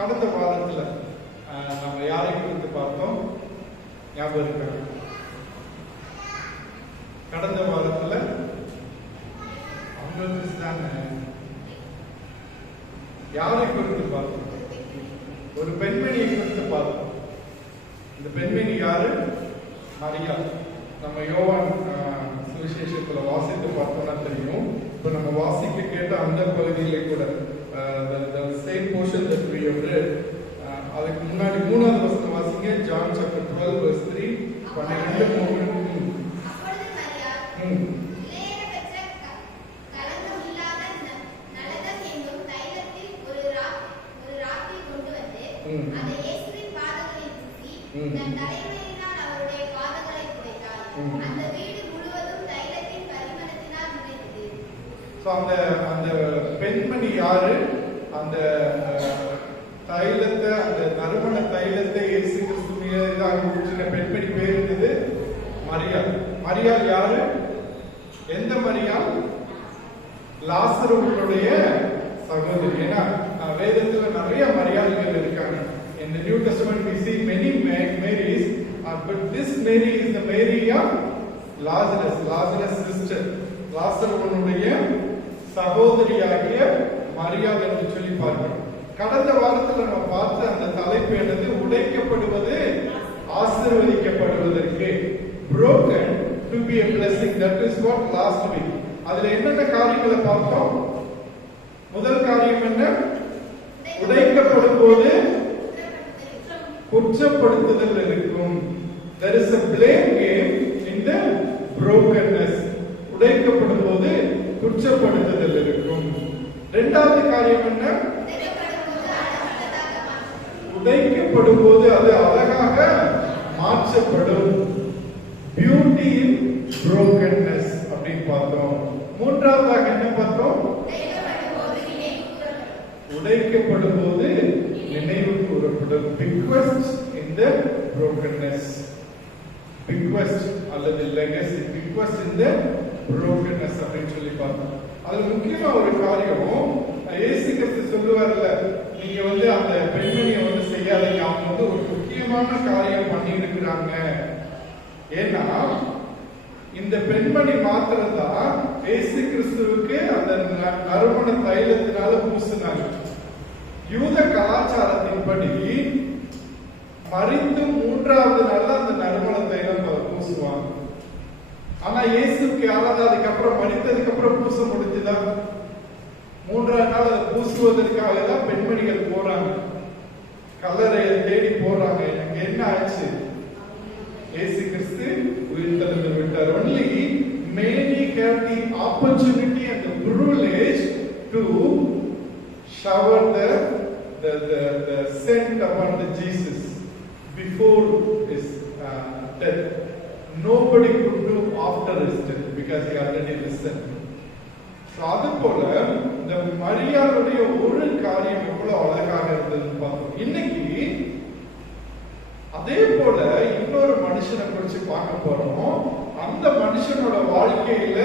கடந்த வாரத்துல நம்ம யாரை குறித்து பார்த்தோம்? ஞாபகம் இருக்கா? கடந்த வாரத்துல அவங்களுக்கு தாங்க யாரை குறித்து பார்த்தோம்? ஒரு பெண்மணியை குறித்து பார்த்தோம். இந்த பெண்மணி யாரு? மரியா. நம்ம யோவான் சுவிசேஷத்துல வாசித்து பார்த்தோம்னா தெரியும். இப்ப நம்ம வாசிக்க கேட்ட அந்த பகுதியிலே கூட same portion that we have read, அதுக்கு முன்னாடி 3வது வசனம் வாசிங்க. John chapter 12 verse 3. 12 அந்த பெண்மணி யாரு? அந்த தைலத்தை, அந்த நறுமண தைலத்தை இயேசு கிறிஸ்து மீதாக ஊற்றின பெண்மணி பேர் இருந்தது மரியா. மரியா யாரு? எந்த மரியா? லாசருடைய சகோதரி. ஏன்னா வேதத்துல நிறைய மரியாதைகள் இருக்காங்க. In the New Testament we see many Marys, but this Mary is the Mary of Lazarus' sister. லாசருடைய சகோதரியாகிய Maria என்று சொல்லி பார்க்கிறோம். கடந்த வாரத்தில் நம்ம பார்த்த அந்த தலைப்பு என்னது? உடைக்கப்படுவது ஆசீர்வதிக்கப்படுவதற்கு. broken to be a blessing. That is what last week. அதுல என்னென்ன காரியங்களை பார்த்தோம்? முதல் காரியம் என்ன? உடைக்கப்படும் போது குற்றப்படுத்துதல் இருக்கும். There is a blame game in the brokenness. உடைக்கப்படும் போது குற்றப்படுத்துதல் இருக்கும். இரண்டாவது காரியம் என்ன? உடைக்கப்படும் போது அது அழகாக மாற்றப்படும். பியூட்டி இன் புரோக்கன்னஸ் அப்படின்னு பார்த்தோம். மூன்றாவதாக என்ன பார்த்தோம்? உடைக்கப்படும் போது நினைவு கூறப்படும். bequest in the brokenness. bequest அல்லது legacy. bequest in the brokenness அப்படின்னு சொல்லி பார்த்தோம். அது முக்கியமா ஒரு காரியம். இயேசு கிறிஸ்து சொல்லுவார்ல, நீங்க அந்த பெண்மணியை செய்யாதீங்க. அவங்க ஒரு முக்கியமான காரியம் பண்ணி இருக்கிறாங்க. ஏன்னா இந்த பெண்மணி மாத்திரம் தான் இயேசு கிறிஸ்துவுக்கு அந்த நறுமண தைலத்தினால பூசினாங்க. யூத கலாச்சாரத்தின்படி மரித்து 3வது நாள் அந்த நறுமண தைலம் பூசுவாங்க. ஆனா இயேசுக்கு யாராவது அதுக்கப்புறம் மரித்ததுக்கு அப்புறம் பூச முடிஞ்சுதா? 3வது நாள் அதை பூசுவதற்காக தான் பெண்மணிகள் போறாங்க, கல்லறையை தேடி போறாங்க. எனக்கு என்ன ஆச்சு? இயேசு கிறிஸ்து உயிர்த்தெழுந்து விட்டார். only Mary had the opportunity and the privilege to shower the scent upon the Jesus before his death. Nobody could do after his death because he already listened. So அதுபோல இந்த மரியாளுடைய ஒரு காரியம் எவ்வளவு அழகாக இருந்ததுன்னு பார்த்தோம். இன்னைக்கு அதே போல இன்னொரு மனுஷனை குறிச்சு பார்க்க போறோம். அந்த மனுஷனோட வாழ்க்கையில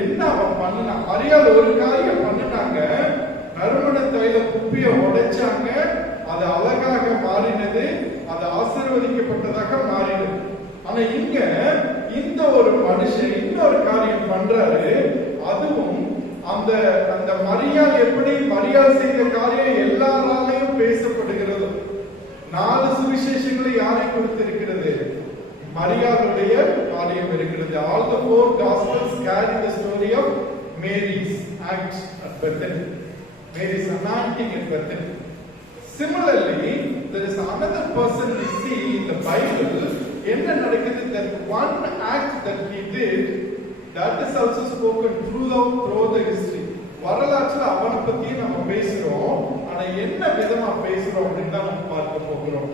என்ன அவன் பண்ணினா? மரியாதை ஒரு காரியம் பண்ணினாங்க. நறுமண தைல குப்பியை உடைச்சாங்க. அது அழகாக மாறினது, அது ஆசீர்வதிக்கப்பட்டதாக மாறினது. ஆனா இங்க இந்த ஒரு மனுஷன் இன்னொரு காரியம் பண்றாரு. அதுவும் அந்த மரியாள் எப்படி மரியாள் செய்த காரியம் எல்லாராலையும் பேசப்படுகிறது. 4 சுவிசேஷங்களை யாரை குறித்து இருக்கிறது? மரியாளுடைய காரியம் இருக்கிறது. All the 4 gospels carry the story of Mary's act at Bethany, Mary's anointing at Bethany. Similarly, there is another person we see in the Bible. என்ன நடக்குது? That one act that he did, that is also spoken throughout the history. வரலாற்றுல அவனை பத்தி நம்ம பேசுறோம். ஆனா என்ன விதமா பேசுறோம் அப்படின்னு தான் நம்ம பார்க்க போகிறோம்.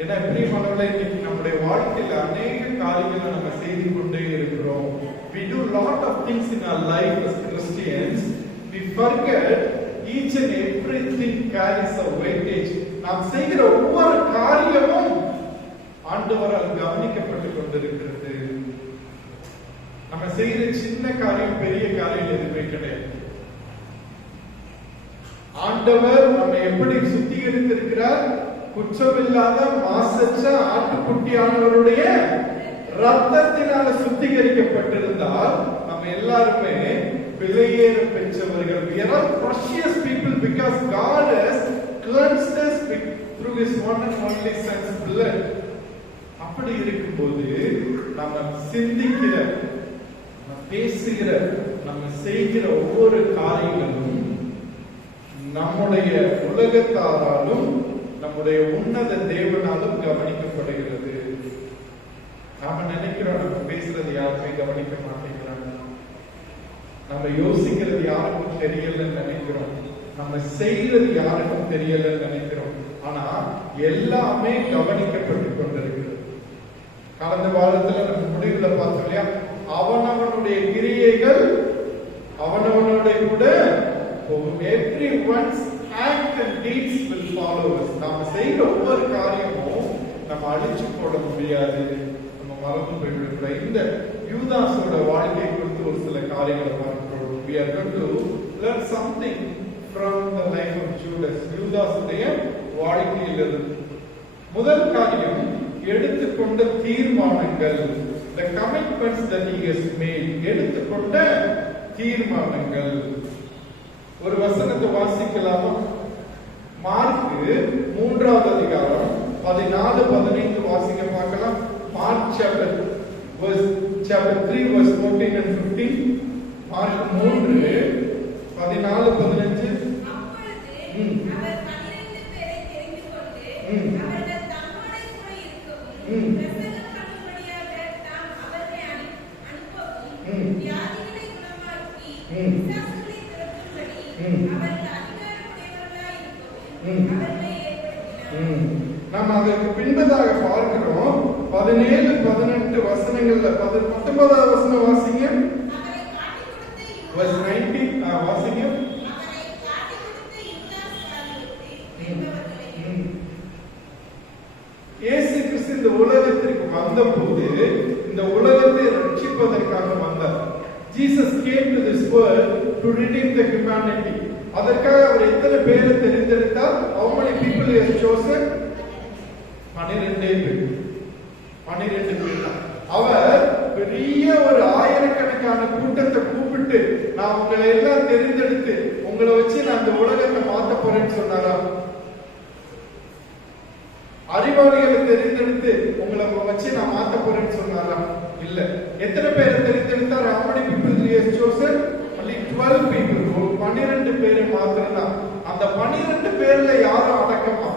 ஏன்னா பிரியமானவர்களே, இன்னைக்கு நம்முடைய வாழ்க்கையில அநேக காரியங்களை நம்ம செய்து கொண்டே இருக்கிறோம். We do lot of things in our life as Christians. We forget each and everything carries a weightage. நாம் செய்கிற ஒவ்வொரு காரியமும் ஆண்டவரால் கவனிக்கப்பட்டு கொண்டிருக்கிறது. நம்ம செய்கிற சின்ன காரியம் பெரிய காரியம் எதுவுமே கிடையாது. ஆண்டவர் நம்ம எப்படி சுத்திகரித்து குற்றமில்லாத மாசற்ற ஆட்டுக்குட்டியானவருடைய ரத்தத்தினால சுத்திகரிக்கப்பட்டிருந்தால் நம்ம எல்லாருமே விலையேற பெற்றவர்கள். We are all precious people because God has cleansed us through His one and only Son's blood. அப்படி இருக்கும்போது நம்ம சிந்திக்கிற, நம்ம பேசுகிற, நம்ம செய்கிற ஒவ்வொரு காரியங்களும் நம்முடைய உலகத்தாராலும் நம்முடைய உன்னத தேவனாலும் கவனிக்கப்படுகிறது. நாம நினைக்கிறோம் நம்ம பேசுறது யாருமே கவனிக்க மாட்டேங்கிறாங்க, நம்ம யோசிக்கிறது யாருக்கும் தெரியலன்னு நினைக்கிறோம், நம்ம செய்யறது யாருக்கும் தெரியலன்னு நினைக்கிறோம். ஆனா எல்லாமே கவனிக்கப்பட்டு கொண்டிருக்கிறது. கடந்த வாரத்துல நம்ம முடிவுல பார்த்தோம் இல்லையா, அவனவனுடைய கிரியைகள் அவனவனுடைய கூட போகும். Everyone's act and deeds will follow us. நாம செய்யற ஒவ்வொரு காரியமும் நம்ம அழிச்சு போட முடியாது, நம்ம மறந்து போயிட்டு. இந்த யூதாஸோட வாழ்க்கை குறித்து ஒரு சில காரியங்களை பார்க்கிறோம். We are going to learn something from the life of Judas. யூதாஸுடைய வாழ்க்கையிலிருந்து முதல் காரியம் எடுத்துக்கொண்ட தீர்மானங்கள். The commitments that he has made. எடுத்துக்கொண்ட தீர்மானங்கள். ஒரு வசனத்தை வாசிக்கலாமா? மார்க் 3வது அதிகாரம் 14-15 வாசிக்க பார்க்கலாம். Mark chapter 3 verse 14 and 15. Mark 3:14-15. நாம் அதற்கு பின்பதாக பார்க்கிறோம் 17-18 வசனங்கள்ல 19வது வசனம் வாசிங்க. verse 19 வாசிங்க. இயேசு கிறிஸ்து இந்த உலகத்திற்கு வந்தபோது இந்த உலகத்தை ரட்சிப்பதற்காக வந்தார். Jesus came to this world to redeem the humanity. அதற்காக அவர் எத்தனை பேரை தெரிந்தெடுத்தார்? How many people he has chosen? 12 பேர். 12 பேர். அவர் பெரிய ஒரு ஆயிரக்கணக்கான கூட்டத்தை கூப்பிட்டு, நான் உங்களை எல்லாம் தெரிந்தெடுத்து உங்களை வச்சு நான் இந்த உலகத்தை மாத்த போறேன்னு சொன்னாரா? அறிவாளிகளை தெரிந்தெடுத்து உங்களை வச்சு நான் மாத்த போறேன்னு சொன்னாரா? இல்ல. எத்தனை பேரை தெரிந்தெடுத்தார்? How many people he has chosen? Only 12 people. 12 பேரை மாத்திரம்தான். அந்த 12 பேர்ல யாரும் அடக்கமா?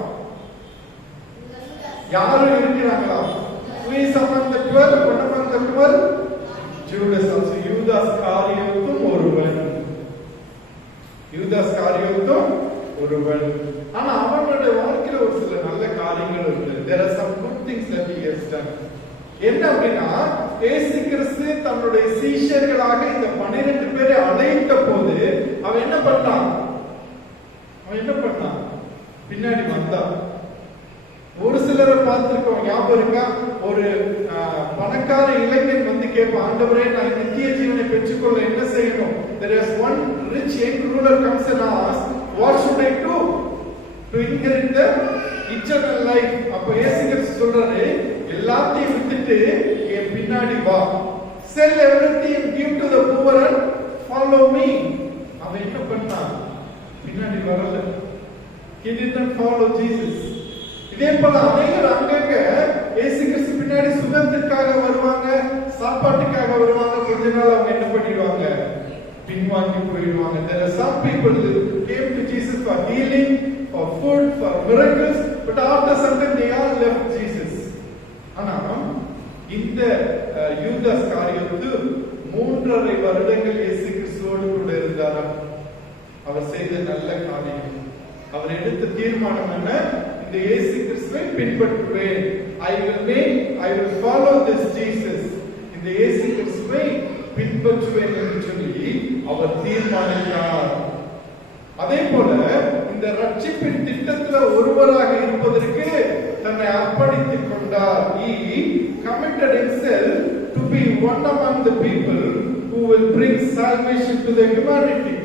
யாரும் இருக்கிறாங்களா? Who is among the 12? One among the 12? Judas also. யூதாஸ் காரியத்தும் ஒருவன். யூதாஸ் காரியத்தும் ஒருவன். ஆனா அவனுடைய வாழ்க்கையில ஒரு சில நல்ல காரியங்கள் இருக்கு. There are some good things that he has done. என்ன அப்படின்னா, இயேசு கிறிஸ்து தன்னுடைய சீஷர்களாக இந்த 12 பேரை அழைத்த போது அவன் என்ன பண்ணான்? பின்னாடி வந்தான். ஒரு சிலரை பார்த்திருக்கோம், ஞாபகம் இருக்கா? ஒரு பணக்கார இளைஞன் வந்து கேட்பான், ஆண்டவரே நான் நித்திய ஜீவனை பெற்றுக்கொள்ள என்ன செய்யணும்? There is one rich young ruler comes and asks, what should I do to inherit the eternal life? அப்ப இயேசு கிறிஸ்து சொல்றாரு, எல்லாத்தையும் விட்டுட்டு என் பின்னாடி வா. Sell everything and give to the poor and follow me. அவன் என்ன பண்ணான்? பின்னாடி வரல. He did not follow Jesus. இதே போல அநேகர் அங்கங்க இயேசு கிறிஸ்து பின்னாடி சுகத்திற்காக வருவாங்க, சாப்பாட்டுக்காக வருவாங்க. கொஞ்ச நாள் அவங்க என்ன பண்ணிடுவாங்க? பின்வாங்கி போயிடுவாங்க. There are some people who came to Jesus for healing, for food, for miracles, but after some time they all left Jesus. ஆனா இந்த யூதாஸ் காரியத்து 3.5 வருடங்கள் இயேசு கிறிஸ்துவோடு கூட இருந்தாராம். அவர் செய்த நல்ல காரியம், அவர் எடுத்த தீர்மானம் என்ன? இந்த இயேசு கிறிஸ்துவை பின்பற்றுவேன். I will follow this Jesus. இந்த இயேசு கிறிஸ்துவை பின்பற்றுவேன் என்று சொல்லி அவர் தீர்மானித்தார். அதே போல இந்த ரட்சிப்பின் திட்டத்துல ஒருவராக இருப்பதற்கு தன்னை அர்ப்பணித்துக் கொண்டார். He committed himself to be one among the people who will bring salvation to the humanity.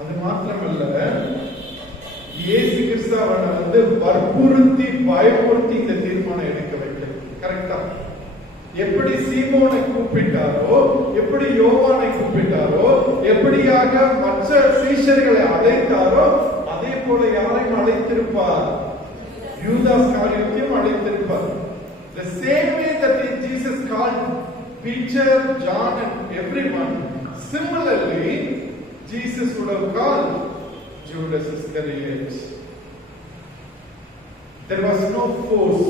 அது மாத்திரமல்ல, he இயேசு கிறிஸ்து அவனை வற்புறுத்தி பயமுறுத்தி இந்த தீர்மானம் எடுக்க வைக்கணும். கரெக்டா? எப்படி சீமோனை கூப்பிட்டாரோ, எப்படி யோவானை கூப்பிட்டாரோ, எப்படியாக மற்ற சீஷர்களை அழைத்தாரோ, அதே போல யாரையும் அழைத்திருப்பார்? யூதாஸ் காரியத்தையும் அழைத்திருப்பார். The same way that Jesus called Peter, John and everyone, similarly Jesus would have called Judas Iscariot. There was no force,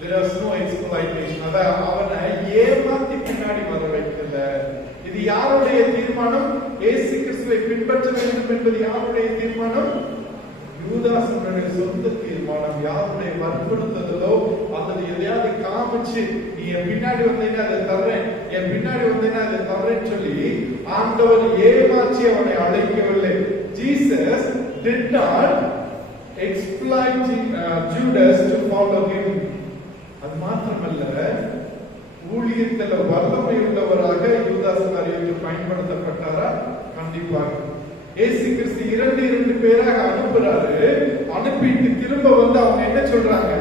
there was no exploitation. அவனை ஏமாத்தி பின்னாடி வர வைக்கல. இது யாருடைய தீர்மானம்? இயேசு கிறிஸ்துவை பின்பற்ற வேண்டும் என்பது யாருடைய தீர்மானம்? யூதாசுடைய சொந்த தீர்மானம். யாருடைய வற்புறுத்தலோ அல்லது எதையாவது காமிச்சு நீ என் பின்னாடி வந்தீங்கன்னா அதை தர்றேன், என் பின்னாடி வந்தீங்கன்னா அதை தர்றேன்னு சொல்லி ஆண்டவர் ஏமாற்றி அவனை அழைக்கவில்லை. Jesus did not exploit Judas to follow him. அது மாத்திரமல்ல, ஊழியத்தில் வல்லமை உள்ளவராக யூதாஸ் காரியத்தை பயன்படுத்தப்பட்டாரா? கண்டிப்பாக. இயேசு கிறிஸ்து இரண்டு பேராக அனுப்புறாரு. அனுப்பிட்டு திரும்ப அவங்க என்ன சொல்றாங்க?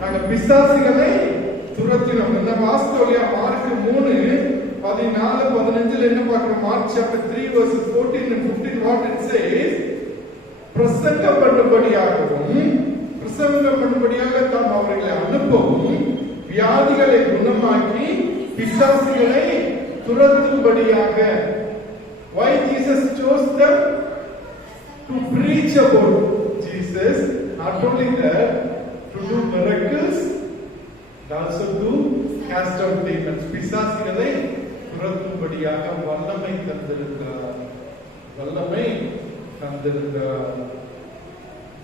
நாங்க பிசாசுகளை துரத்தினோம். இந்த வாஸ்தவலியா மார்க் 3:14-15 என்ன பார்க்கிறோம்? Mark chapter 3 verses 14 and 15 what it says, பிரசங்கம் பண்ணும்படியாக தாம் அவர்களை அனுப்பவும், வியாதிகளை குணமாக்கி பிசாசுகளை துரத்தும்படியாக. Why Jesus chose them? To preach about Jesus, not only that, to do miracles, but also to cast out demons. பிசாசுகளை துரத்தும்படியாக வல்லமை தந்திருந்தார்.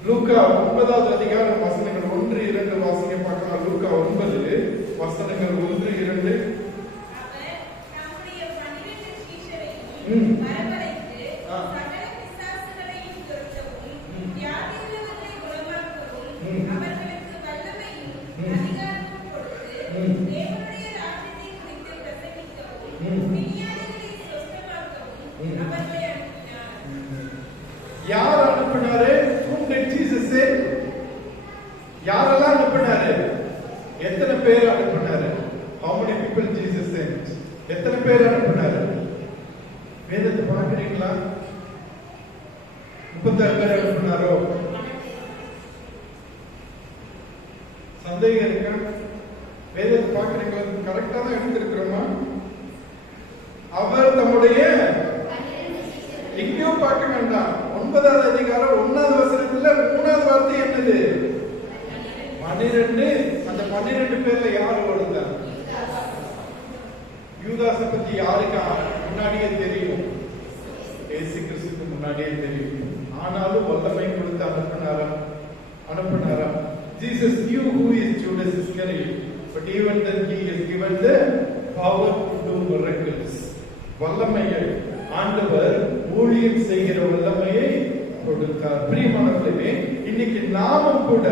லூக்கா 9வது அதிகாரம் வசனங்கள் 1-2 வாசிக்க பார்க்கலாம். லூக்கா 9 வசனங்கள் 1-2. வரவழைத்து சகல பிசாசுகளையும் துரத்தவும், வியாதியுள்ளவர்களை குணமாக்கவும், அவர்களுக்கு வல்லமையும் அதிகாரமும் கொடுத்து, தேவனுடைய ராஜ்யத்தை குறித்து பிரசங்கிக்கவும், விஞ்ஞானிகளை சொஸ்தமாக்கவும் அவர்களை அனுப்பினார். யார் அனுப்பினாரு? Whom did Jesus send? யாரெல்லாம் அனுப்பினாரு? எத்தனை பேர் அனுப்பினாரு? How many people Jesus sent? எத்தனை பேர் அனுப்பினாரு? வேதத்தை பார்க்கிறீங்களா? 36 பேர் அனுப்பினாரோ? சந்தேகம் இருக்கா? வேதத்தை பார்க்கிறீங்களா? கரெக்டா தான் எடுத்திருக்கிறோமா? அவர் தம்முடைய எங்கேயோ பார்க்க வேண்டாம். 9வது அதிகாரம் 1வது வசனத்துல 3வது வார்த்தை என்னது? 12. அந்த 12 பேர்ல யாரு ஒருத்தர்? யூதாஸை பத்தி யாருக்கு முன்னாடியே தெரியும்? இயேசு கிறிஸ்துக்கு முன்னாடியே தெரியும். ஆனாலும் வல்லமை கொடுத்து அனுப்பினாரா? Jesus knew who is Judas Iscariot, but even then he is given the power to do miracles. வல்லமையை ஆண்டவர் ஊழியம் செய்கிற வல்லமையை கொடுத்தார். பிரியமானவர்களே, இன்னைக்கு நாமும் கூட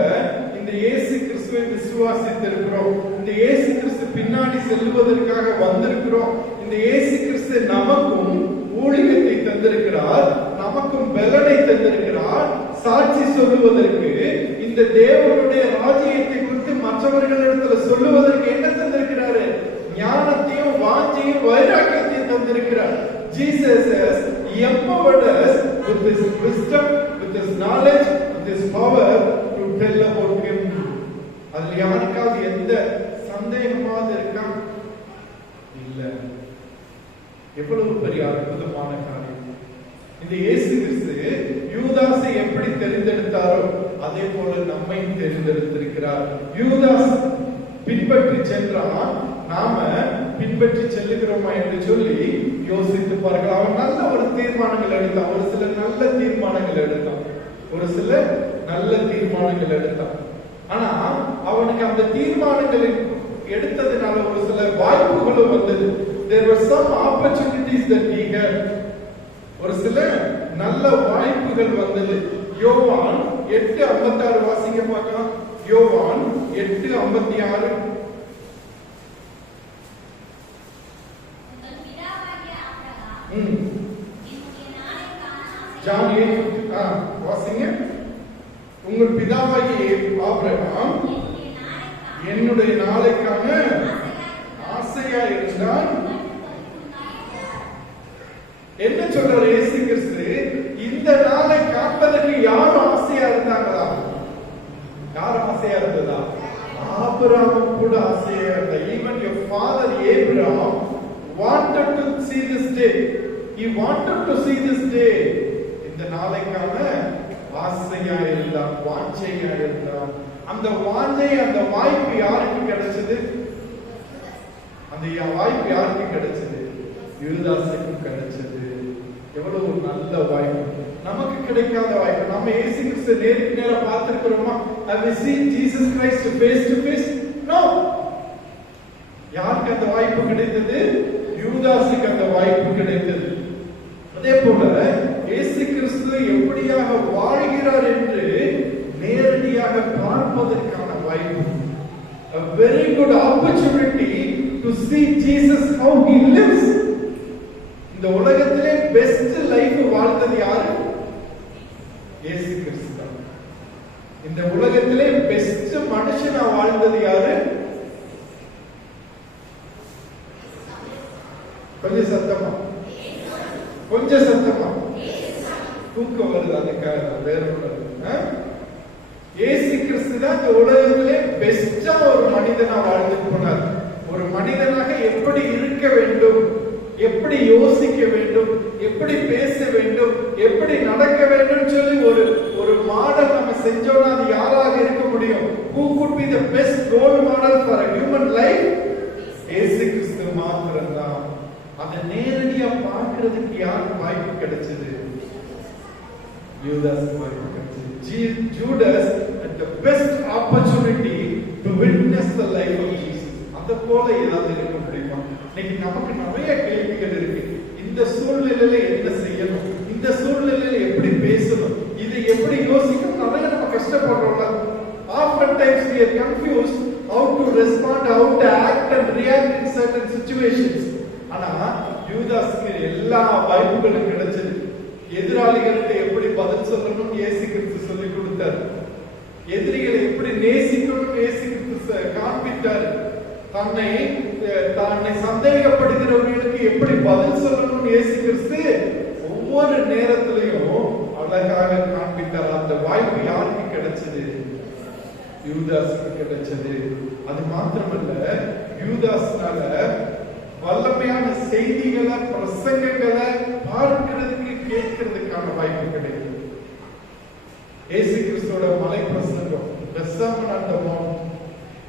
இந்த இயேசு கிறிஸ்துவை விசுவாசித்திருக்கிறோம். இந்த இயேசு கிறிஸ்து பின்னாடி செல்வதற்காக வந்திருக்கிறோம். இந்த இயேசு கிறிஸ்து நமக்கும் ஊழியத்தை தந்திருக்கிறார், நமக்கும் பலனை தந்திருக்கிறார். சாட்சி சொல்லுவதற்கு, இந்த தேவனுடைய ராஜ்யத்தை குறித்து மற்றவர்களிடத்துல சொல்லுவதற்கு என்ன தந்திருக்கிறாரு? ஞானத்தையும் வாஞ்சையும் வைராக்கியத்தையும் தந்திருக்கிறார். Jesus has empowered us with his wisdom, with his knowledge, with his power to tell about him. அதுல யாருக்காவது எந்த சந்தேகமாவது இருக்கா? இல்ல. எவ்வளவு பெரிய அற்புதமான காரியம்! இந்த இயேசு கிறிஸ்து யூதாசை எப்படி தெரிந்தெடுத்தாரோ அதே போல நம்மையும் தெரிந்தெடுத்திருக்கிறார். யூதாஸ் பின்பற்றி சென்றான், நாம பின்பற்றி செல்லுகிறோமா என்று சொல்லி யோசித்து பாருங்கள். அவன் நல்ல ஒரு தீர்மானங்கள் எடுத்தான், ஒரு சில நல்ல தீர்மானங்கள் எடுத்தான். ஆனா அவனுக்கு அந்த தீர்மானங்களை எடுத்ததுனால ஒரு சில வாய்ப்புகளும் வந்தது. There were some opportunities that he had. ஒரு சில நல்ல வாய்ப்புகள் வந்தது. யோவான் 8:56 வாசிங்க பார்க்கலாம். யோவான் 8:56. John 8 வாசிங்க. உங்கள் பிதாவாகிய ஆபிரகாம் என்னுடைய நாளைக்கான ஆசையா இருந்தான். என்ன சொல்றாரு இயேசு கிறிஸ்து? இந்த நாளை காண்பதற்கு யாரும் ஆசையா இருந்தாங்களா? யாரும் ஆசையா இருந்ததா? ஆபிரகாம் கூட ஆசையா இருந்தா. Even your father Abraham wanted to see this day. He wanted to see this day. இந்த நாளைக்கான ஆசையா இருந்தான், வாஞ்சையா இருந்தான். அந்த வாஞ்சை, அந்த வாய்ப்பு யாருக்கு கிடைச்சது? அந்த வாய்ப்பு யாருக்கு கிடைச்சது? யூதாசுக்கு கிடைச்சது. எவ்வளவு நல்ல வாய்ப்பு! நமக்கு கிடைக்காத வாய்ப்பு. நம்ம இயேசு கிறிஸ்து நேருக்கு நேரா பார்த்திருக்கிறோமா? Have we seen Jesus Christ face to face? No. யாருக்கு அந்த வாய்ப்பு கிடைத்தது? யூதாசுக்கு அந்த வாய்ப்பு கிடைத்தது. அதே போல இயேசு கிறிஸ்து எப்படியாக வாழ்கிறார் என்று நேரடியாக பார்ப்பதற்கான வாய்ப்பு. A very good opportunity to see Jesus how he lives. இந்த உலகத்திலே பெஸ்ட் லைஃப் வாழ்ந்தது யாரு? இயேசு கிறிஸ்து தான். இந்த உலகத்திலே பெஸ்ட் மனுஷனா வாழ்ந்தது யாரு? கொஞ்சம் சத்தமா, கொஞ்சம் சத்தமா. தூக்கம் வருது, அதுக்காக வேற ஒன்று. இயேசு கிறிஸ்து தான் இந்த உலகத்திலே பெஸ்டா ஒரு மனிதனா வாழ்ந்து போனார். ஒரு மனிதனாக எப்படி இருக்க வேண்டும், எப்படி யோசிக்க வேண்டும், எப்படி பேச வேண்டும், எப்படி நடக்க வேண்டும் சொல்லி ஒரு மாடல் நம்ம செஞ்சோம்னா அது யாராக இருக்க முடியும்? Who could be the best role model for a human life? இயேசு கிறிஸ்து மாத்திரம்தான். அதை நேரடியா பார்க்கிறதுக்கு யாருக்கு வாய்ப்பு கிடைச்சது? யூதாஸ் வாய்ப்பு கிடைச்சது. Judas had the best opportunity to witness the life of Jesus. அத போல ஏதாவது இருக்க முடியுமா? இன்னைக்கு நமக்கு நிறைய கேள்விகள் இருக்கு. இந்த சூழ்நிலையில என்ன செய்யணும், இந்த சூழ்நிலையில எப்படி பேசணும், இதை எப்படி யோசிக்கணும், நிறைய நம்ம கஷ்டப்படுறோம்ல. Oftentimes we are confused how to respond, how to act and react in certain situations. ஆனா யூதாஸ்க்கு எல்லா வாய்ப்புகளும் கிடைச்சது. எதிராளிகளுக்கு எப்படி பதில் சொல்லணும் இயேசு கிறிஸ்து சொல்லிக் கொடுத்தார். எதிரிகளை எப்படி நேசிக்கணும் இயேசு கிறிஸ்து காண்பித்தார். தன்னை சந்தேகப்படுகிறவர்களுக்கு எப்படி பதில் சொல்லணும் இயேசு கிறிஸ்து ஒவ்வொரு நேரத்திலையும் அழகாக காண்பித்தார். அந்த வாய்ப்பு யாருக்கு கிடைச்சது? யூதாஸுக்கு கிடைச்சது. அது மாத்திரமல்ல, யூதாஸ்னால வல்லமையான செய்திகளை, பிரசங்கங்களை பார்க்கிறதுக்கு, கேட்கிறதுக்கான வாய்ப்பு கிடைக்கும். இயேசு கிறிஸ்துவோட மலை பிரசங்கம்,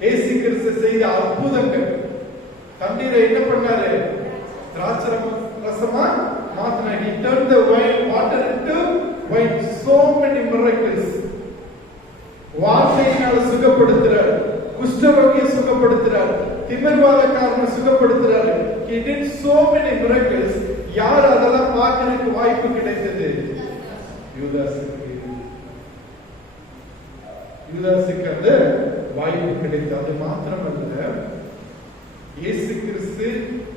இயேசு கிறிஸ்து செய்த அற்புதங்கள். தண்ணீரை என்ன பண்ணாரு? திராட்சை ரசமா மாத்தினார். He turned the water into wine. So many miracles. வார்த்தையினால சுகப்படுத்துறார், குஷ்டரோகியை சுகப்படுத்துறார், திமிர்வாதக்காரனை சுகப்படுத்துறாரு. He did so many miracles. யார் அதெல்லாம் பார்க்கிறதுக்கு வாய்ப்பு கிடைத்தது? யூதாசுக்கு. யூதாசுக்கு அந்த வாய்ப்பு கிடைத்தது. அது மாத்திரமல்ல, இயேசு கிறிஸ்து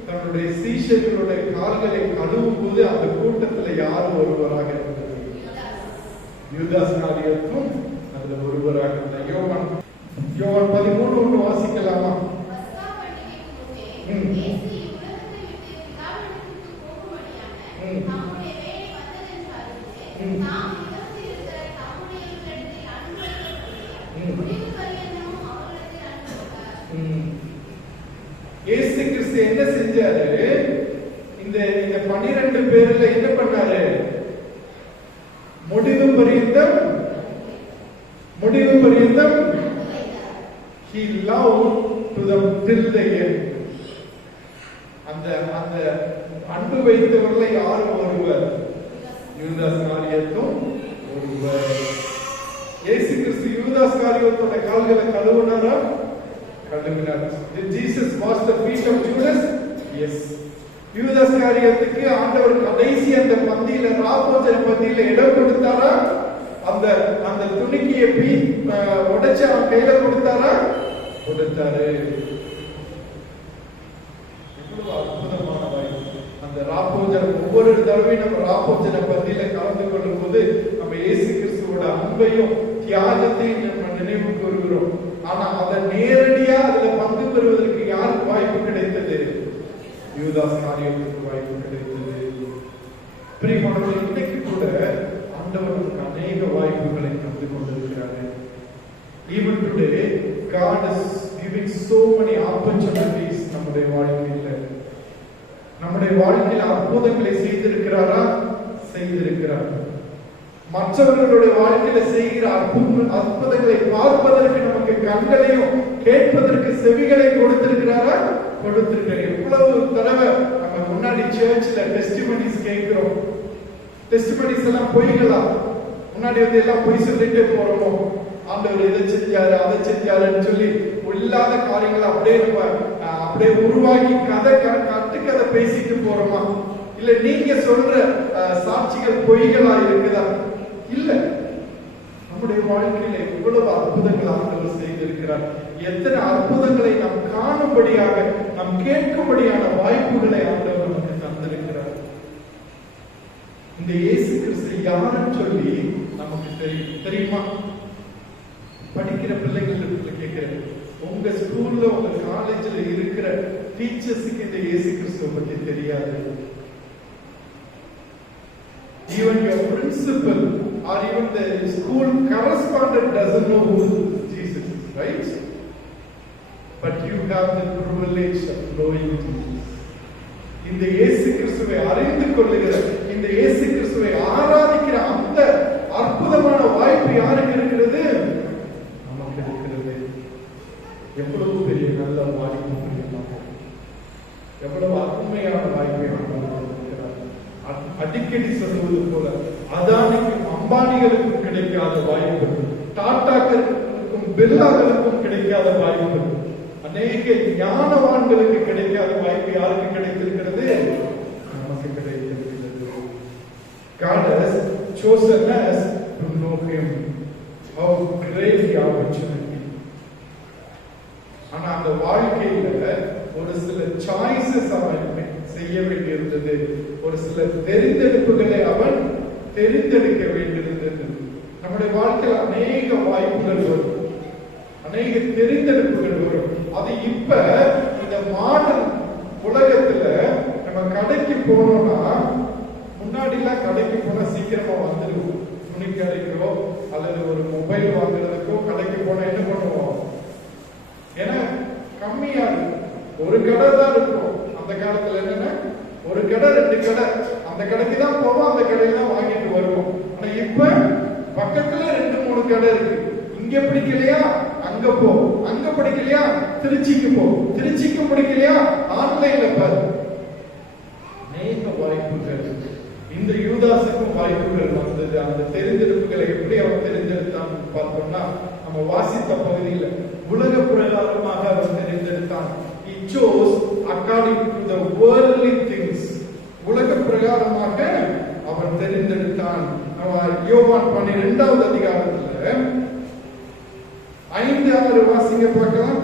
தன்னுடைய சீஷர்களுடைய கால்களை கழுவும் போது அந்த கூட்டத்தில் யார் ஒருவராக இருந்தது? யூதாஸ் காரியத்தும் அந்த ஒருவராக இருந்தார். யோவான் 13:1 வாசிக்கலாமா? இயேசு கிறிஸ்து என்ன செஞ்சாரு? இந்த 12 பேர்ல என்ன பண்ணாரு? முடிவு பரியந்தம் he loved to the till the end. அந்த அன்பு வைத்தவர்களை யார் ஒருவர்? யூதாஸ் காரியத்தும் ஒருவர். இயேசு கிறிஸ்து யூதாஸ் காரியத்தோட கால்களை கழுவினாரா? கழுவினார். Did Jesus wash the feet of Judas? Yes. யூதாஸ் காரியத்துக்கு ஆண்டவர் கடைசி அந்த பந்தியில, ராபோஜன பந்தியில இடம் கொடுத்தாரா? அந்த துணிக்கிய உடைச்சு அவன் கையில கொடுத்தாரா? கொடுத்தாரு. எவ்வளவு அற்புதமான வாய்ப்பு! அந்த ராபோஜன ஒவ்வொரு தடவையும் நம்ம ராபோஜன பந்தியில கலந்து கொள்ளும் போது நம்ம இயேசு கிறிஸ்துவோட அவரோட அன்பையும் தியாகத்தையும் நம்ம நினைவு கூறுகிறோம். ஆனா அதை நேரடியா அதுல பங்கு பெறுவதற்கு யாருக்கு வாய்ப்பு கிடைத்தது? யூதாஸ் காரியத்துக்கு வாய்ப்பு கிடைத்தது. பிரியமானவர்களே, இன்னைக்கு கூட ஆண்டவர் நமக்கு அநேக வாய்ப்புகளை தந்து கொண்டிருக்கிறார். Even today, God is giving so many opportunities நம்முடைய வாழ்க்கையில. நம்முடைய வாழ்க்கையில் அற்புதங்களை செய்திருக்கிறாரா? செய்திருக்கிறார். மற்றவர்களுடைய வாழ்க்கையில செய்கிற அற்புதங்களை பார்ப்பதற்கு நமக்கு கண்களையும் கேட்பதற்கு செவிகளை கொடுத்திருக்கிறாரா? கொடுத்திருக்கிறார். எவ்வளவு தடவை நம்ம முன்னாடி சர்ச்ல டெஸ்டிமனிஸ் கேட்கிறோம். டெஸ்டிமனிஸ் எல்லாம் பொய்களா? முன்னாடி வந்து எல்லாம் பொய் சொல்லிட்டே போறோமோ? ஆண்டவர் இதை செஞ்சாரு அதை செஞ்சாருன்னு சொல்லி இல்லாத காரியங்களை அப்படியே உருவாக்கி கட்டுக்கதை பேசிட்டு போறோமா? இல்ல நீங்க சொல்ற சாட்சிகள் பொய்களா இருக்குதா? இல்ல. நம்முடைய வாழ்க்கையில எவ்வளவு அற்புதங்கள் ஆண்டவர் செய்திருக்கிறார். எத்தனை அற்புதங்களை நாம் காணும்படியாக நாம் கேட்கும்படியான வாய்ப்புகளை ஆண்டவர் நமக்கு தந்திருக்கிறார். இந்த இயேசு கிறிஸ்து யாருன்னு சொல்லி நமக்கு தெரியுமா? படிக்கிற பிள்ளைகள் கேட்கிறேன், உங்க ஸ்கூல்ல உங்க காலேஜ்ல இருக்கிற டீச்சர்ஸுக்கு இந்த இயேசு கிறிஸ்துவ பத்தி தெரியாது. Even your principal or even the school correspondent doesn't know who Jesus is, right? But you have the privilege of knowing Jesus. இந்த இயேசு கிறிஸ்துவை அறிந்து கொள்ளுகிற, இந்த இயேசு கிறிஸ்துவை ஆராதிக்கிற அந்த அற்புதமான வாய்ப்பு யாருக்கு இருக்கிறது? நமக்கு இருக்கிறது. எவ்வளவு பெரிய நல்ல வாய்ப்பு, எவ்வளவு அருமையான வாய்ப்பை இருக்கிறார். அடிக்கடி சொல்லுவது போல அதானிக்கும் அம்பானிகளுக்கும் கிடைக்காத வாய்ப்பு, டாட்டாக்களுக்கும் பிர்லாக்களுக்கும் கிடைக்காத வாய்ப்பு, அநேக ஞானவான்களுக்கு கிடைக்காத வாய்ப்பு யாருக்கு கிடைத்திருக்கிறது? நமக்கு கிடைத்திருக்கிறது. God has chosen us to know Him. How great the opportunity. ஆனா அந்த வாழ்க்கையில ஒரு சில சாய்ஸஸ் அவன் செய்ய வேண்டியிருந்தது. ஒரு சில தெரிந்தெடுப்புகளை அவன் தெரிந்தெடுக்க வேண்டியிருந்தது. நம்முடைய வாழ்க்கையில் அநேக வாய்ப்புகள் வரும், அநேக தெரிந்தெடுப்புகள் வரும். அது இப்ப இந்த மாடல் உலகத்துல நம்ம கடைக்கு போனோம்னா, முன்னாடி எல்லாம் கடைக்கு போனா சீக்கிரமா வந்துடுவோம். துணி கடைக்கோ அல்லது ஒரு மொபைல் வாங்குறதுக்கோ கடைக்கு போனா என்ன பண்ணுவோம்? ஏன்னா கம்மியா இருக்கும், ஒரு கடை தான் இருக்கும். அந்த காலத்துல என்னன்னா ஒரு கடை ரெண்டு கடை, அந்த கடைக்கு தான் போவோம், அந்த கடையில தான் வாங்கிட்டு வருவோம். ஆனா இப்ப பக்கத்துல 2-3 கடை இருக்கு. இங்க பிடிக்கலையா அங்க போ, அங்க பிடிக்கலையா திருச்சிக்கு போ, திருச்சிக்கு பிடிக்கலையா ஆன்லைன்ல பாரு. அநேக வாய்ப்புகள். இந்த யூதாசுக்கும் வாய்ப்புகள் வந்தது. அந்த தெரிந்தெடுப்புகளை எப்படி அவன் தெரிந்தெடுத்தான் பார்த்தோம்னா, நம்ம வாசித்த பகுதியில் உலக பிரகாரமாக அவன் தெரிந்தெடுத்தான். He chose according to the worldly things. உலக பிரகாரமாக அவன் தெரிந்தெடுத்தான். யோவான் 12வது அதிகாரத்துல 5-6 வாசிங்க பார்க்கலாம்.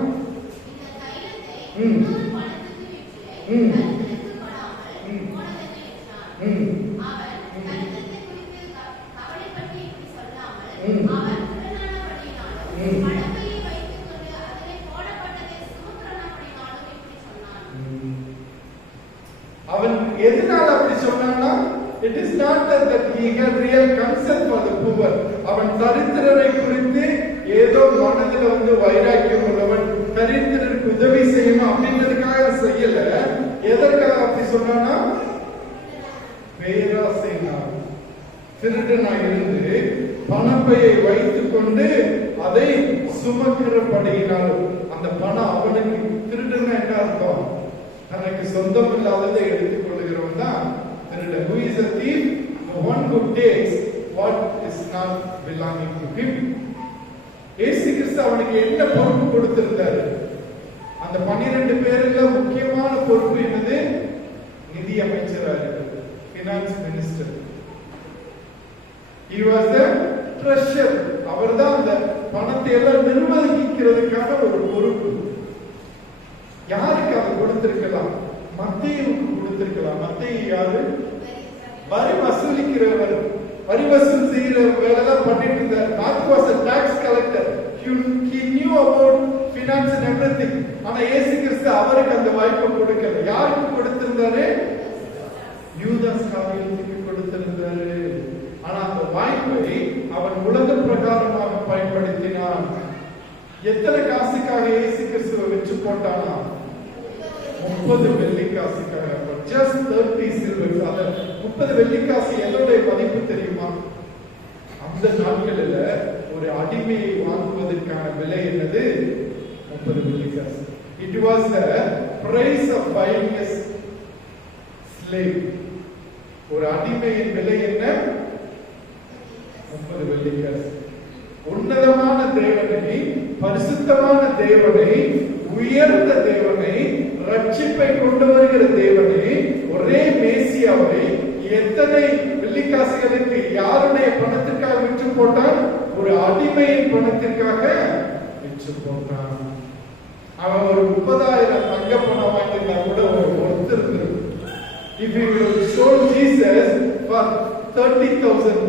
அவன் எதனால அப்படி சொன்னான்னா, it is not that he had real concern for the poor. அவன் தரித்திரரை குறித்து ஏதோ மனதில் வந்து வைராக்கியம் உள்ளவன், தரித்திரருக்கு உதவி செய்யணும் அப்படின்றதுக்காக செய்யல. எதற்காக அப்படி சொன்னானா? பேராசையினால், திருடனாய் இருந்து பணப்பையை வைத்துக் கொண்டு அதை சுமக்கிறபடியினாலும். அந்த பணம் அவனுக்கு, திருடனா என்ன அர்த்தம்? தனக்கு சொந்தம் இல்லாததை எடுத்துக் கொள்ளுகிறவன் தான் திருடன். Who is a thief? The one who takes what is not belonging to him. இயேசு கிறிஸ்து அவனுக்கு என்ன பொறுப்பு கொடுத்திருந்தாரு? அந்த 12 பேர்ல முக்கியமான பொறுப்பு என்னது? நிதி அமைச்சராக இருக்கிறது, finance minister. He was the treasurer. அவர்தான் அந்த பணத்தை எல்லாம் நிர்வகிக்கிறதுக்கான ஒரு பொறுப்பு. யாருக்கு அதை கொடுத்திருக்கலாம்? மத்தேயுவுக்கு கொடுத்திருக்கலாம். மத்தேயு யாரு? வரி வசூலிக்கிறவர். வரி வசூல் செய்யற வேலை தான் பண்ணிட்டு இருந்தார். Matthew was a tax collector. He knew about finance and everything. ஆனா இயேசு கிறிஸ்து அவருக்கு அந்த வாய்ப்பை கொடுக்கல. யாருக்கு கொடுத்திருந்தாரு? யூதாஸ் காரியத்துக்கு கொடுத்திருந்தாரு. ஆனா அந்த வாய்ப்பை அவன் உலக பிரகாரமாக பயன்படுத்தினான். எத்தனை காசுக்காக இயேசு கிறிஸ்துவை வச்சு போட்டானா? 30 வெள்ளிக்காசுக்காக. just 30 silver. அத 30 வெள்ளிக்காசு எதோடைய மதிப்பு தெரியுமா? அந்த நாட்களில் ஒரு அடிமையை வாங்குவதற்கான விலை என்னது? 30 வெள்ளிக்காசு. It was the price of buying a slave. ஒரு அடிமையின் விலை என்ன? 30 வெள்ளிக்காசு. உன்னதமான தேவனை, பரிசுத்தமான தேவனை, உயர்ந்த தேவனை, ரட்சிப்பை கொண்டு வருகிற தேவனை, ஒரே மேசியாவை எத்தனை வெள்ளிக்காசுகளுக்கு யாருடைய பணத்திற்காக விற்று போட்டான்? ஒரு அடிமையின் பணத்திற்காக விற்று போட்டான். அவன் ஒரு 30,000 தங்க பணம் வாங்கினா கூட ஒருத்தர் இருக்கும். If you would have sold Jesus for 30,000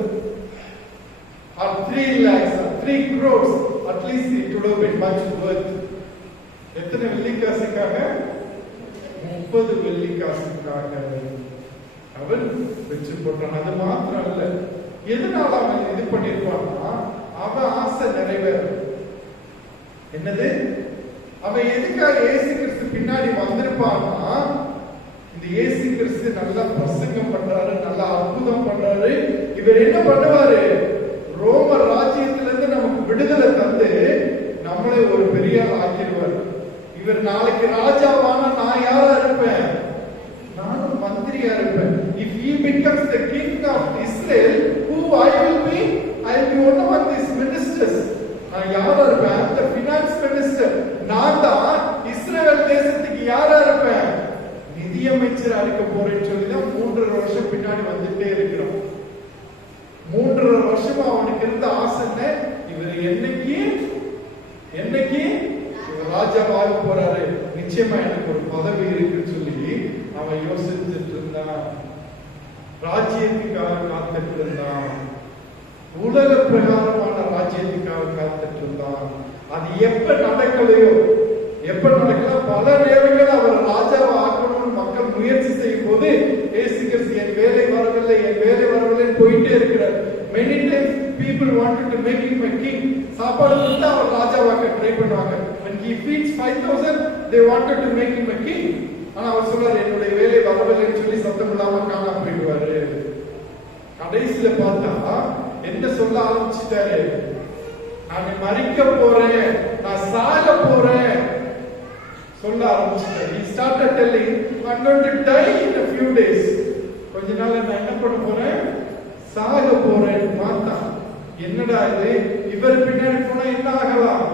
or 3 lakhs or 3 crores, at least it would have been much worth. எத்தனை வெள்ளிக்காசுக்காக? 30 வெள்ளிக்காசுக்காக அவன் வச்சு போட்டான். அது மாத்திரம் இல்ல, எதனால அவன் இது பண்ணிருப்பான்னா, அவன் ஆசை நிறைவேறும். என்னது? அவன் எதுக்காக இயேசு கிறிஸ்து பின்னாடி வந்திருப்பான்னா, இந்த இயேசு கிறிஸ்து நல்லா பிரசங்கம் பண்றாரு, நல்லா அற்புதம் பண்றாரு, இவர் என்ன பண்ணுவாரு? ரோம ராஜ்யத்திலிருந்து நமக்கு விடுதலை தந்து நம்மளை ஒரு பெரிய ஆக்கிடுவார். இவர் நாளைக்கு ராஜாவான நான் யாரா இருப்பேன்? நானும் மந்திரியா இருப்பேன். If he becomes the king of Israel, who I will be? I will be one of these ministers. நான் யாரா இருப்பேன்? the finance minister. நான் தான் இஸ்ரவேல் தேசத்துக்கு யாரா இருப்பேன்? நிதியமைச்சரா இருக்க போறேன்னு சொல்லி தான் 3.5 வருஷம் பின்னாடி வந்துட்டே இருக்கிறோம். 3.5 வருஷமா அவனுக்கு இருந்த ஆசை, இவர் என்னைக்கு ராஜாவாக போறாரு, நிச்சயமா எனக்கு ஒரு பதவி இருக்குன்னு சொல்லி அவன் யோசிச்சுட்டு இருந்தான். ராஜ்யத்துக்காக காத்துட்டு இருந்தான். உலக பிரகாரமான ராஜ்யத்துக்காக காத்துட்டு இருந்தான். அது எப்ப நடக்கலையோ, எப்ப நடக்கலாம், பல நேரங்கள் அவர் ராஜாவை ஆக்கணும்னு மக்கள் முயற்சி செய்யும் போது இயேசு கிறிஸ்து என் வேலை வரவில்லை போயிட்டே இருக்கிறார். Many times people wanted to make him a king. சாப்பாடு கொடுத்து அவர் ராஜாவாக்க ட்ரை பண்ணுவாங்க. When he feeds 5,000, they wanted to make him a king. ஆனா அவர் சொல்றாரு, என்னுடைய வேலை வரவில்லைன்னு சொல்லி சத்தம் இல்லாம காணாம போயிடுவாரு. கடைசியில பார்த்தா என்ன சொல்ல ஆரம்பிச்சுட்டாரு? நான் மரிக்க போறேன், நான் சாக போறேன் சொல்ல ஆரம்பிச்சுட்டாரு. He started telling, I'm going to die in a few days. கொஞ்ச நாள் நான் என்ன பண்ண போறேன்? சாக போறேன். பார்த்தா என்னடா இது? இவர் பின்னாடி போனா என்ன ஆகலாம்?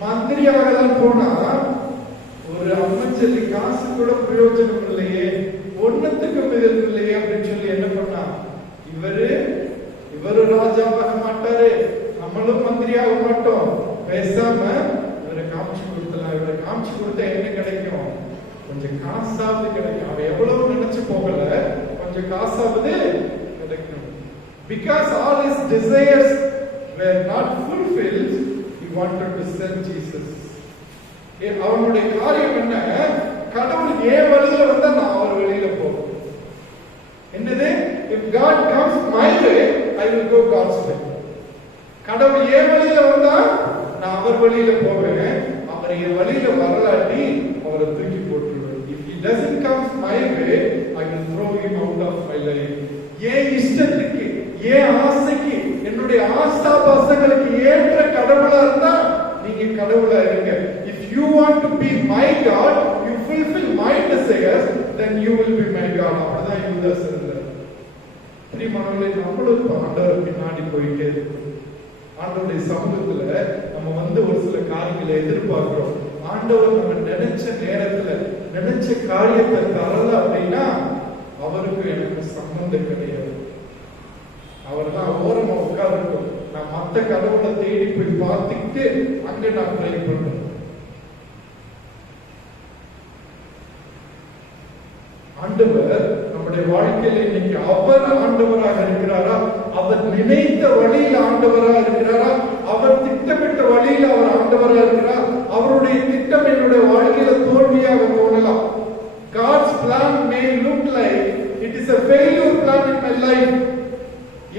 மந்திரியாக தான் போனா ஒரு அமைச்சரி காசு கூட பிரயோஜனம் இல்லையே, ஒன்னத்துக்கும் எதிர்ப்பு இல்லையே அப்படின்னு சொல்லி என்ன பண்ணா, இவரு ராஜாவாக மாட்டாரு, நம்மளும் மந்திரியாக மாட்டோம், பேசாம இவரை காமிச்சு கொடுத்தலாம். இவரை காமிச்சு கொடுத்தா என்ன கிடைக்கும்? கொஞ்சம் காசாவது கிடைக்கும். அவ எவ்வளவு நினைச்சு போகல, கொஞ்சம் காசாவது கிடைக்கும். Because all his desires were not fulfilled, he wanted to sell Jesus. அவனுடைய காரியம் என்ன? கடவுள் ஏன் வழியில வந்தா நான் அவர் வழியில போவேன். என்னது? If God comes my way, I will go God's way. கடவுள் ஏன் வழியில வந்தா நான் அவர் வழியில போவேன். அவர் என் வழியில வரலாட்டி அவரை தூக்கி போட்டுருவேன். If he doesn't come my way, I will throw him out of my life. ஏன் இஷ்டத்துக்கு, ஏன் ஆசைக்கு, என்னுடைய ஆசாபாசங்களுக்கு ஏற்ற கடவுளா இருந்தா நீங்க கடவுளா இருங்க. If you want to be my God, you fulfill my desires, then you will be my God. அப்படிதான் யூதாஸ் இருந்தார். பிரியமானவர்களே, நம்மளும் ஆண்டவர் பின்னாடி போயிட்டே இருக்கோம். ஆண்டவருடைய சமூகத்துல நம்ம ஒரு சில காரியங்களை எதிர்பார்க்கிறோம். ஆண்டவர் நம்ம நினைச்ச நேரத்துல நினைச்ச காரியத்தை தரல அப்படின்னா அவருக்கு எனக்கு சம்பந்தம் கிடையாது. அவர் தான் ஓரமா உட்கார்ந்துட்டோம். நான் மத்த கடவுளை தேடி போய் பார்த்துக்கிட்டு அங்க நான் ட்ரை பண்றேன். ஆண்டவர் நம்முடைய வாழ்க்கையில இன்னைக்கு அவர் ஆண்டவராக இருக்கிறாரா? அவர் நினைத்த வழியில் ஆண்டவரா இருக்கிறாரா? அவர் திட்டமிட்ட வழியில் அவர் ஆண்டவரா இருக்கிறார். அவருடைய திட்டம் என்னுடைய வாழ்க்கையில தோல்வியாக தோணலாம். God's plan may look like it is a failure plan in my life.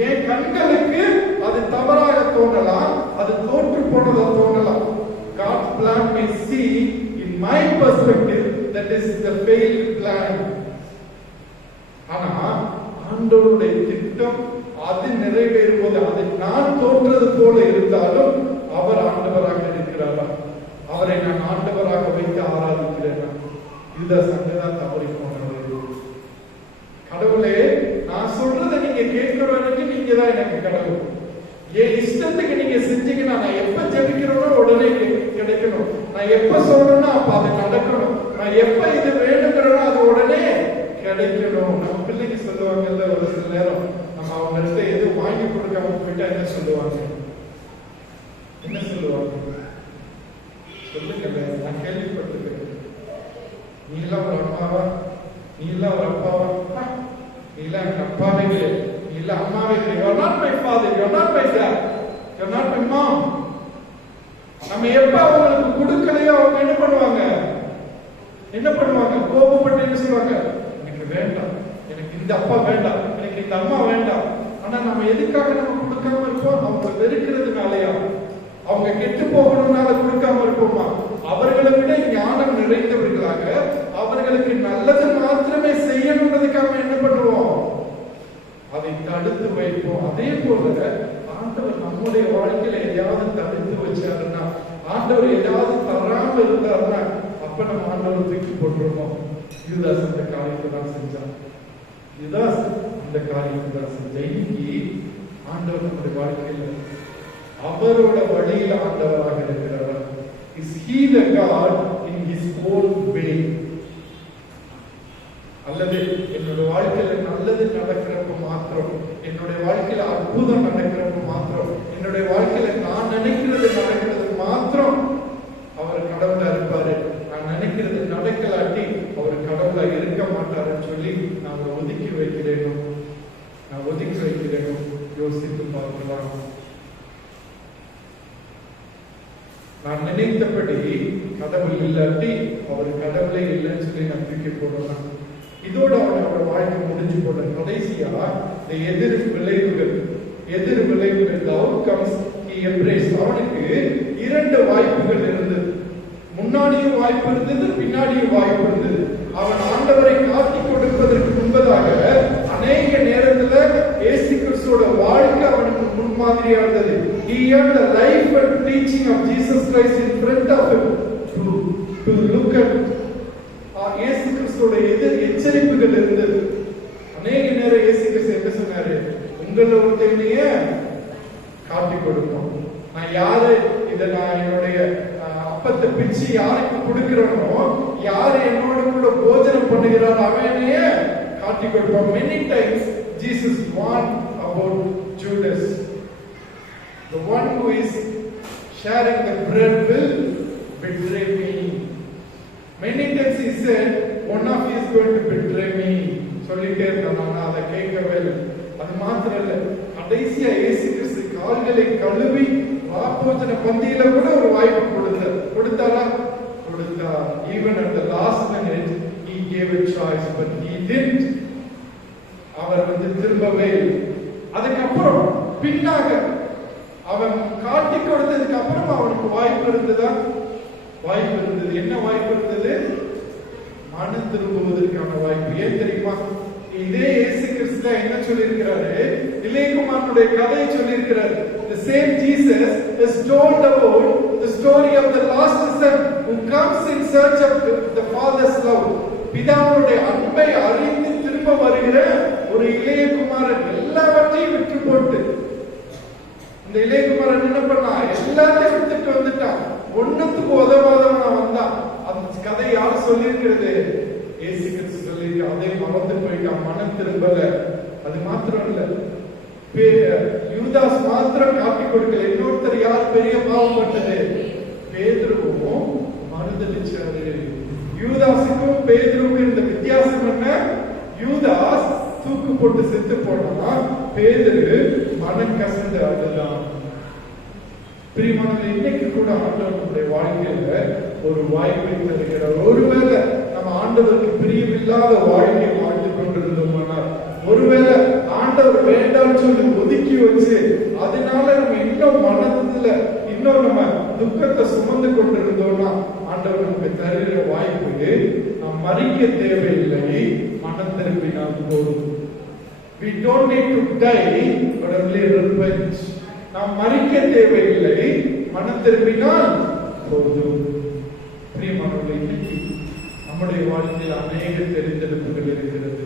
என் கண்களுக்கு அது தவறாக தோணலாம், அது தோற்று போனதா தோணலாம். God's plan may see in my perspective that is the failed plan. ஆனா ஆண்டவருடைய திட்டம் அது நிறைவேறும் போது அது நான் தோன்றது போல இருந்தாலும் அவர் ஆண்டவராக இருக்கிறாரா? அவரை நான் ஆண்டவராக வைத்து ஆராதிக்கிறேனா? இந்த சங்கதான் தவறி போனது. கடவுளே, நான் சொல்றதை நீங்க கேட்கிறவனுக்கு நீங்க தான் எனக்கு கடவுள். என் இஷ்டத்துக்கு நீங்க செஞ்சீங்கன்னா நான் எப்ப ஜெபிக்கிறோனோ உடனே கிடைக்கணும். நான் எப்ப சொல்றேனோ அப்ப அது நடக்கணும். நான் எப்ப இது வேணுங்கிறனோ அது உடனே கிடைக்கணும். நம்ம பிள்ளைங்க சொல்லுவாங்கல்ல, ஒரு சில நேரம் நம்ம அவங்கள்ட்ட எது வாங்கி கொடுக்காம போயிட்டா என்ன சொல்லுவாங்க? என்ன சொல்லுவாங்க சொல்லுங்க. நான் கேள்விப்பட்டிருக்கேன். நீ எல்லாம் ஒரு அம்மாவா? நீ எல்லாம் ஒரு அப்பாவா? நீ எல்லாம் எனக்கு அப்பாவே கிடையாது, நீ எல்லாம் அம்மாவே கிடையாது. You are not my father, you are not my dad, you are not my mom. நம்ம எப்ப அவங்களுக்கு கொடுக்கலையோ அவங்க என்ன பண்ணுவாங்க? கோபப்பட்டு என்ன சொல்லுவாங்க? எனக்கு வேண்டாம், எனக்கு இந்த அப்பா வேண்டாம், எனக்கு இந்த அம்மா வேண்டாம். ஆனா நம்ம எதுக்காக நம்ம கொடுக்காம இருப்போம்? அவங்க வெறுக்கிறதுனாலயா? அவங்க கெட்டு போகணும்னால கொடுக்காம இருப்போமா? அவர்களை விட ஞானம் நிறைந்தவர்களாக அவர்களுக்கு நல்லது மாத்திரமே செய்யணுன்றதுக்காக என்ன பண்ணுவோம்? அதை தடுத்து வைப்போம். அதே போல ஆண்டவர் நம்முடைய வாழ்க்கையில எதையாவது தடுத்து வச்சாருன்னா, ஆண்டவர் எதாவது தராம இருந்தாருன்னா, அப்ப நம்ம ஆண்டவர் தூக்கி போட்டுருவோம். யூதாஸ் அந்த காரியத்தை தான் செஞ்சான். யூதாஸ் அந்த காரியத்தை தான் செஞ்சா. இன்னைக்கு ஆண்டவர் நம்முடைய வாழ்க்கையில அவரோட வழியில் ஆண்டவராக இருக்கிறவர். Is he the God in his own way? அல்லது என்னோட வாழ்க்கையில நல்லது நடக்கிறப்ப மாத்திரம், என்னுடைய வாழ்க்கையில அற்புதம் நடக்கிறப்ப மாத்திரம், என்னுடைய வாழ்க்கையில நான் நினைக்கிறது நடக்கிறது மாத்திரம் அவர் கடவுளா இருப்பாரு, நான் நினைக்கிறது நடக்கலாட்டி அவர் கடவுளா இருக்க மாட்டாருன்னு சொல்லி நான் ஒதுக்கி வைக்கிறேனோ யோசித்து பார்க்கலாம். நான் நினைத்தபடி கடவுள் இல்லாட்டி அவர் கடவுளே இல்லைன்னு சொல்லி நான் தூக்கி போடலாம். இதோட அவனோட வாழ்க்கை முடிஞ்சு போட கடைசியா இந்த எதிர் விளைவுகள் the outcomes he embraced. அவனுக்கு இரண்டு வாய்ப்புகள் இருந்தது. முன்னாடியும் வாய்ப்பு இருந்தது, பின்னாடியும் வாய்ப்பு இருந்தது. அவன் ஆண்டவரை காட்டிக் கொடுப்பதற்கு முன்பதாக அநேக நேரத்துல இயேசு கிறிஸ்துவோட வாழ்க்கை அவனுக்கு முன்மாதிரியா இருந்தது. He had the life and teaching of Jesus Christ in front of him to look at. இயேசு கிறிஸ்துவோட எச்சரிப்புகள் இருந்தது. அநேக நேரம் இயேசு கிறிஸ்து என்ன சொன்னாரு? உங்கள ஒருத்தனையே காட்டிக் கொடுக்கும். நான் யாரு, இதை நான் என்னுடைய அப்பத்தை பிச்சு யாருக்கு கொடுக்கிறனோ, யாரு என்னோட கூட போஜனம் பண்ணுகிறார் அவனையே காட்டிக் கொடுப்பான். Many times Jesus warned about Judas, the one who is sharing the bread will betray me. Many times he said, one of you is going to betray me. சொல்லிட்டே இருந்தான். நான் அதை கேட்கவே இல்லை. அது மாத்திரம் இல்லை, கடைசியா இயேசு கிறிஸ்து கால்களை கழுவி வாப்போஜன பந்தியில கூட ஒரு வாய்ப்பு கொடுத்தாரா? கொடுத்தார். Even at the last minute he gave a choice, but he didn't. அவர் திரும்பவே இல்லை. அதுக்கப்புறம் பின்னாக அவன் காட்டி கொடுத்ததுக்கு அப்புறம் அவனுக்கு வாய்ப்பு இருந்ததா? வாய்ப்பு இருந்தது. என்ன வாய்ப்பு இருந்தது? மனம் திரும்புவதற்கான வாய்ப்பு. ஏன் தெரியுமா? இதே இயேசு கிறிஸ்து என்ன சொல்லியிருக்கிறாரு? இளையகுமாரனுடைய கதையை சொல்லியிருக்கிறாரு. The same Jesus has told about the story of the lost son who comes in search of the father's love. பிதாவுடைய அன்பை அறிந்து திரும்ப வருகிற ஒரு இளையகுமாரன் எல்லாவற்றையும் விட்டு போட்டு, இந்த இளையகுமாரன் என்ன பண்ணா? எல்லாத்தையும் விட்டுட்டு வந்துட்டான். ஒண்ணுத்துக்கு உதவாதவனா வந்தான். அந்த கதை யார் சொல்லியிருக்கிறது? இயேசு கிறிஸ்து சொல்லியிருக்க. அதை மறந்து போயிட்டான், மனம் திரும்பல. அது மாத்திரம் இல்ல, யூதாஸ் மாத்திரம் காட்டி கொடுக்கல. இன்னொருத்தர் யார் பெரிய பாவம் பண்ணது? பேதுருவும் மறுதலிச்சாரு. யூதாஸுக்கும் பேதுருவுக்கும் இருந்த வித்தியாசம் என்ன? யூதாஸ் தூக்கு போட்டு செத்து போனான், பேதுரு மனம் கசந்து அதுதான். பிரியமானவர்களே, இன்னைக்கு கூட ஆண்டவர் நம்முடைய வாழ்க்கையில ஒரு வாய்ப்பை தருகிறார். ஒருவேளை நம்ம ஆண்டவருக்கு பிரியமில்லாத வாழ்க்கையை வாழ்ந்து கொண்டிருந்தோம்னால், ஒருவேளை ஆண்டவர் வேண்டாம்னு சொல்லி ஒதுக்கி வச்சு அதனால நம்ம இன்னும் மனதுல இன்னும் நம்ம துக்கத்தை சுமந்து கொண்டிருந்தோம்னா, ஆண்டவர் நமக்கு தருகிற வாய்ப்பு, நாம் மறிக்க தேவையில்லை, மனம் திரும்பினால் போதும். We don't need to die, but only repent. நாம் மறிக்க தேவையில்லை, மனம் திரும்பினால் போதும். பிரியமானவர்களே, இன்னைக்கு நம்முடைய வாழ்க்கையில் அநேக தெரிந்தெடுப்புகள் இருக்கிறது.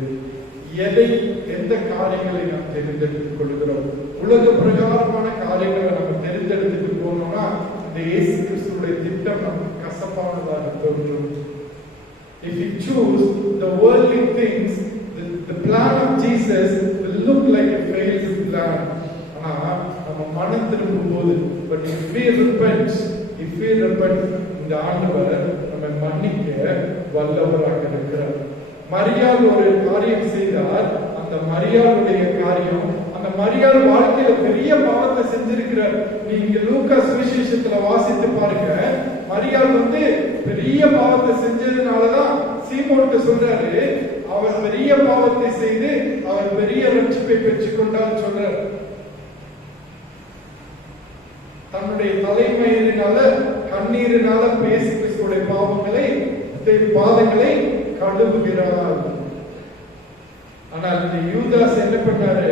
எந்த காரியங்களை நாம் தெரிந்தெடுத்துக் கொள்கிறோம்? உலக பிரகாரமான காரியங்களை நம்ம தெரிந்தெடுத்துட்டு போனோம்னா இந்த இயேசு கிறிஸ்துவுடைய திட்டம் நமக்கு கசப்பானதாக தோன்றும். If you choose the worldly things, the plan of Jesus will look like a failed plan. ஆனா நம்ம மனம் திரும்பும் போது, but if we repent, இந்த ஆண்டவர் நம்மை மன்னிக்க வல்லவராக இருக்கிறார். மரியாள் ஒரு காரியம் செய்தார். அந்த மரியாளுடைய காரியம், அந்த மரியாள் வாழ்க்கையில பெரிய பாவத்தை செஞ்சிருக்கிறார். நீங்க லூக்கா சுவிசேஷத்துல வாசித்து பாருங்க. மரியாள் பெரிய பாவத்தை செஞ்சதுனாலதான் சீமோன்ட்ட சொல்றாரு, அவர் பெரிய பாவத்தை செய்து அவர் பெரிய ரட்சிப்பை பெற்றுக் கொண்டார் சொல்றார். தன்னுடைய தலைமையினால கண்ணீரினால பேசி கிறிஸ்துடைய பாதங்களை கழுவுகிறார். ஆனால் இந்த யூதாஸ் என்ன பண்ணாரு?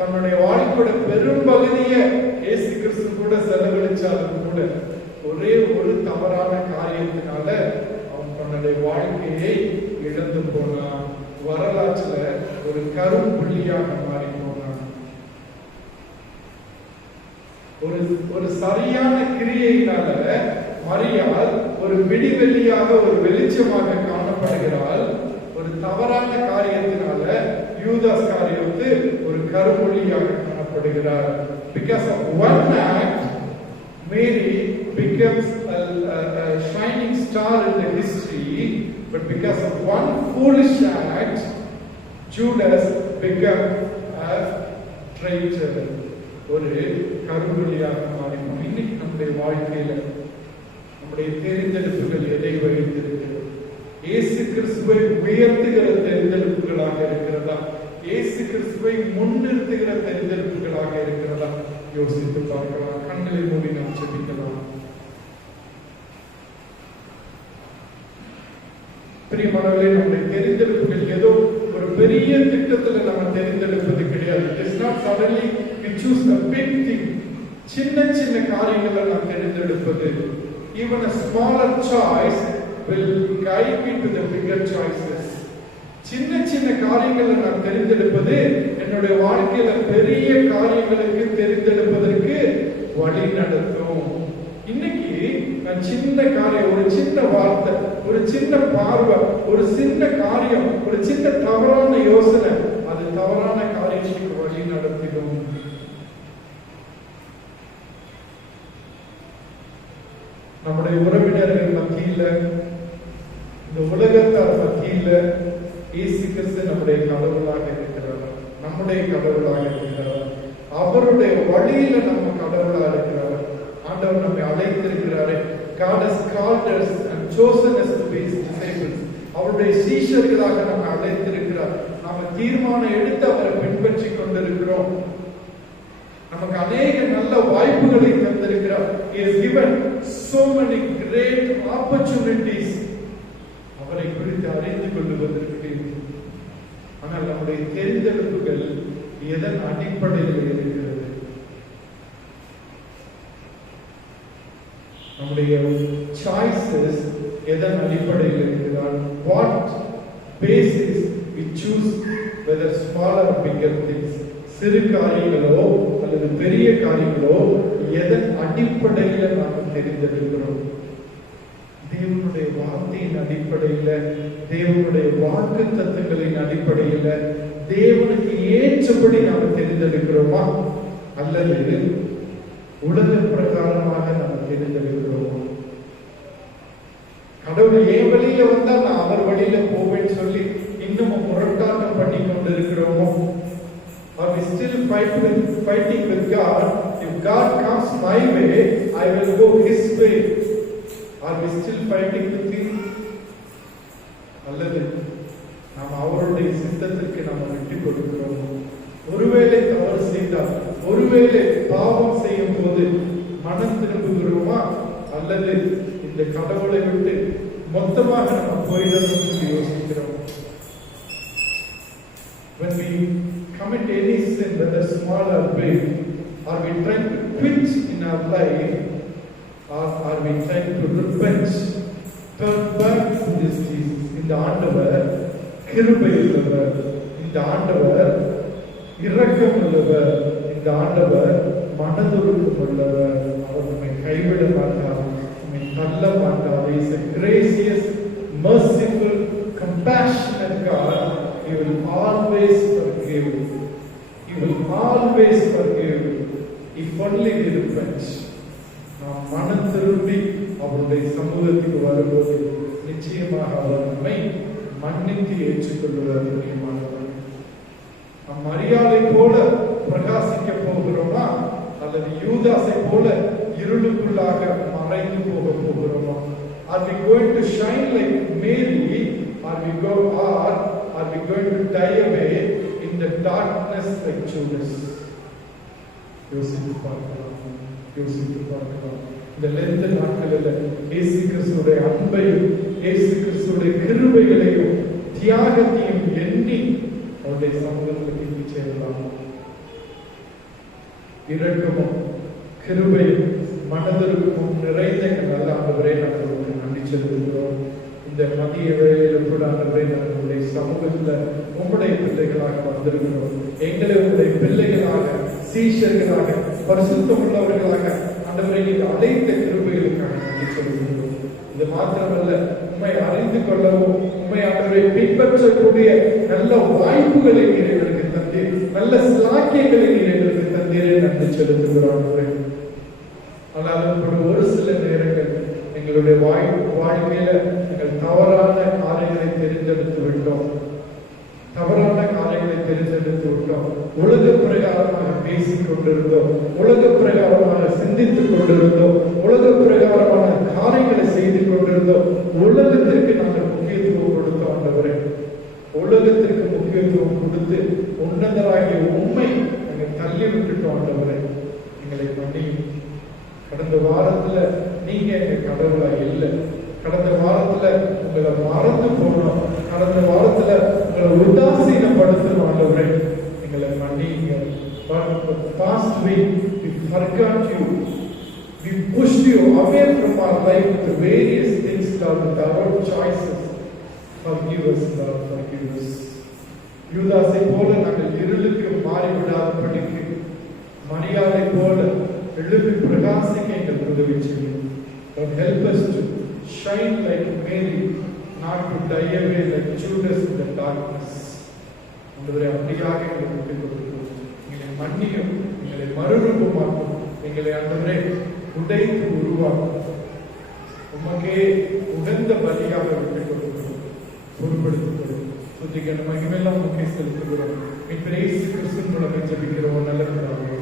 தன்னுடைய வாழ்க்கையோட பெரும் பகுதியை இயேசு கிறிஸ்து கூட செலவழிச்சாலும் கூட ஒரே ஒரு தவறான காரியத்தினால அவன் தன்னுடைய வாழ்க்கையை இழந்து போனான். வரலாற்றுல ஒரு கரும்புள்ளியாக மாறி போனான். ஒரு சரியான கிரியையினால மரியாள் ஒரு விடிவெள்ளியாக, ஒரு வெளிச்சமாக காணப்படுகிறாள். ஒரு தவறான காரியத்தினால யூதாஸ் காரியத்து ஒரு கருமொழியாக காணப்படுகிறார். Because of one act, Mary becomes a shining star in the history, but because of one foolish act, Judas became a traitor. ஒரு கருமொழியாக மாறினோம். இன்னைக்கு நம்முடைய வாழ்க்கையில நம்முடைய தேர்ந்தெடுப்புகள் எதை வகித்திருக்கிறது? இயேசு கிறிஸ்துவை உயர்த்துகிற தேர்ந்தெடுப்புகளாக இருக்கிறதா? இயேசு கிறிஸ்துவை முன்னிறுத்துகிற தேர்ந்தெடுப்புகளாக இருக்கிறதா? யோசித்து பார்க்கலாம். கண்களை மூடி நாம் ஜெபிக்கலாம். பிரியமானவர்களே, நம்முடைய தெரிந்தெடுப்புகள் ஏதோ ஒரு பெரிய திட்டத்துல நம்ம தெரிந்தெடுப்பது கிடையாது. It is not suddenly we choose a big thing. சின்ன சின்ன காரியங்களை நாம் தெரிந்தெடுப்பது. Even a smaller choice will guide me to the bigger choices. சின்ன சின்ன காரியங்களை நான் தெரிந்தெடுப்பது என்னுடைய வாழ்க்கையில பெரிய காரியங்களுக்கு தெரிந்தெடுப்பதற்கு வழி நடத்தும். இன்னைக்கு நான் சின்ன காரியம், ஒரு சின்ன வார்த்தை, ஒரு சின்ன பார்வை, ஒரு சின்ன காரியம், ஒரு சின்ன தவறான யோசனை, அது தவறான காரியத்துக்கு வழி நடத்திடும். நம்முடைய உறவினர்கள் மத்தியில, இந்த உலகத்தார் மத்தியில இயேசு கிறிஸ்து நம்முடைய கடவுளாக இருக்கிறார். நம்முடைய கடவுளாக இருக்கிறார். அவருடைய வழியில நம்ம கடவுளாக இருக்கிறார். ஆண்டவர் நம்மை அழைத்திருக்கிறாரு. God has called us and chosen us to be his disciples. அவருடைய சீஷர்களாக நம்மை அழைத்திருக்கிறார். நாம தீர்மானம் எடுத்து அவரை பின்பற்றி கொண்டிருக்கிறோம். நமக்கு அநேக நல்ல வாய்ப்புகளை தந்திருக்கிறார். He has given so many great opportunities அவரை குறித்து அறிந்து கொள்வதற்கு. ஆனால் நம்முடைய தேர்ந்தெடுப்புகள் எதன் அடிப்படையில் இருக்கிறது? நம்முடைய சாய்ஸஸ் எதன் அடிப்படையில் இருக்கிறார்? What basis we choose whether small or bigger things? சிறு காரியங்களோ அல்லது பெரிய காரியங்களோ எதன் அடிப்படையில் நாம் தெரிந்தெடுக்கிறோம்? தேவனுடைய வார்த்தையின் அடிப்படையில், தேவனுடைய வாக்கு தத்துவங்களின் அடிப்படையில், தேவனுக்கு ஏற்றபடி நாம் தெரிந்தெடுக்கிறோமா அல்லது உலக பிரகாரமாக நாம் தெரிந்தெடுக்கிறோமா? கடவுள் என் வழியில வந்தா நான் அவர் வழியில போவேன்னு சொல்லி இன்னும் முரட்டாட்டம் பண்ணி கொண்டு இருக்கிறோமோ? Are we still fighting with God? If God comes my way, I will go His way. Are we still fighting with Him? அல்லது நாம் அவருடைய சித்தத்திற்கு நாம் விட்டு கொடுக்கிறோம். ஒருவேளை தவறு செய்தால், ஒருவேளை பாவம் செய்யும் போது மனம் திரும்புகிறோமா, அல்லது இந்த கடவுளை விட்டு மொத்தமாக நம்ம போயிடணும் என்று யோசிக்கிறோம். When we commit any sin, whether small or big, are we trying to quit in our life, or are we trying to repent, turn back to this Jesus? இந்த ஆண்டவர் கிருபை உள்ளவர், இந்த ஆண்டவர் இரக்கம் உள்ளவர், இந்த ஆண்டவர் மனதுருக்கம் உள்ளவர். அவர் நம்மை கைவிட மாட்டார், நம்மை தள்ள மாட்டார். He is a gracious, merciful, compassionate God. He will always forgive. He will always forgive if only we repent. நாம் மனம் திரும்பி அவருடைய சமூகத்துக்கு வரும்போது நிச்சயமாக அவர் நம்மை மன்னித்து ஏற்றுக்கொள்வார். நாம் மரியாதை போல பிரகாசிக்க போகிறோமா, அல்லது யூதாசை போல இருளுக்குள்ளாக மறைந்து போக போகிறோமா? Are we going to shine like Mary, or are we going to die away in the darkness like Judas? யோசித்து பார்க்கலாம். இந்த லெந்த நாட்களில் இயேசு கிறிஸ்துடைய அன்பையும் இயேசு கிறிஸ்துடைய கிருபைகளையும் தியாகத்தையும் எண்ணி அவருடைய சமூகத்தில் திரும்பி சேரலாம். இரக்கமும் கிருபையும் மனதிற்கும் நிறைந்த நல்ல ஆண்டவரே, நாங்கள் நன்றி செலுத்துகிறோம். இந்த மதிய வேளையில கூட ஆண்டவரே, நாங்களுடைய சமூகத்துல உங்களுடைய பிள்ளைகளாக வந்திருக்கிறோம். எங்களை உங்களுடைய பிள்ளைகளாக, சீஷர்களாக, பரிசுத்தம் உள்ளவர்களாக ஆண்டவரை நீங்கள் அழைத்த கிருபைகளுக்காக நன்றி செலுத்துகிறோம். இது மாத்திரமல்ல, உண்மை அறிந்து கொள்ளவும் உண்மை ஆண்டவரை பின்பற்றக்கூடிய நல்ல வாய்ப்புகளை நீர் எங்களுக்கு தந்தீர், நல்ல சாக்கியங்களை நீர் எங்களுக்கு தந்தீரே நன்றி செலுத்துகிறோம். ஆனால் ஒரு சில நேரங்கள் எங்களுடைய வாழ்க்கையில எங்கள் தவறான காரியங்களை தெரிந்தெடுத்து விட்டோம். உலக பிரகாரமாக பேசிக் கொண்டிருந்தோம், உலக பிரகாரமாக சிந்தித்துக் கொண்டிருந்தோம், உலக பிரகாரமான காரியங்களை செய்து கொண்டிருந்தோம். உலகத்திற்கு நாங்கள் முக்கியத்துவம் கொடுத்தோம். ஆண்டவரே, உலகத்திற்கு முக்கியத்துவம் கொடுத்து உன்னதராகிய உண்மை நாங்கள் தள்ளி விட்டுட்டோம். ஆண்டவரே, எங்களை மன்னியும். கடந்த வாரத்துல நீங்க எங்க கடவுளா இல்லை. கடந்த வாரத்துல உங்களை மறந்து போனோம். கடந்த வாரத்துல உங்களை உதாசீனப்படுத்தணும். ஆண்டவரே, எங்களை மன்னிங்க. Past week we forgot you, we pushed you away from our life with various things, Lord, with our own choices. Forgive us, Lord, forgive us. யூதாசை போல நாங்கள் இருளுக்கு மாறிவிடாதபடிக்கு மரியாதை போல எழுப்பி பிரகாசிக்க எங்களுக்கு உதவி செய்யும். Lord, help us to shine like Mary, not to die away like Judas in the darkness. ஆண்டவரே, அப்படியாக எங்களை விட்டுக் கொடுக்கிறோம். எங்களை மன்னியும், எங்களை மறுரூபமாக்கும், எங்களை ஆண்டவரே உடைத்து உருவாக்கும். உமக்கே உகந்த பலியாக விட்டுக் கொடுக்கிறோம். பொறுப்படுத்திக் கொடுக்கிறோம். சுத்திகர மகிமையெல்லாம் உமக்கே செலுத்துகிறோம். இயேசு கிறிஸ்துவின் மூலமாக ஜெபிக்கிறோம் நல்ல பிதாவே.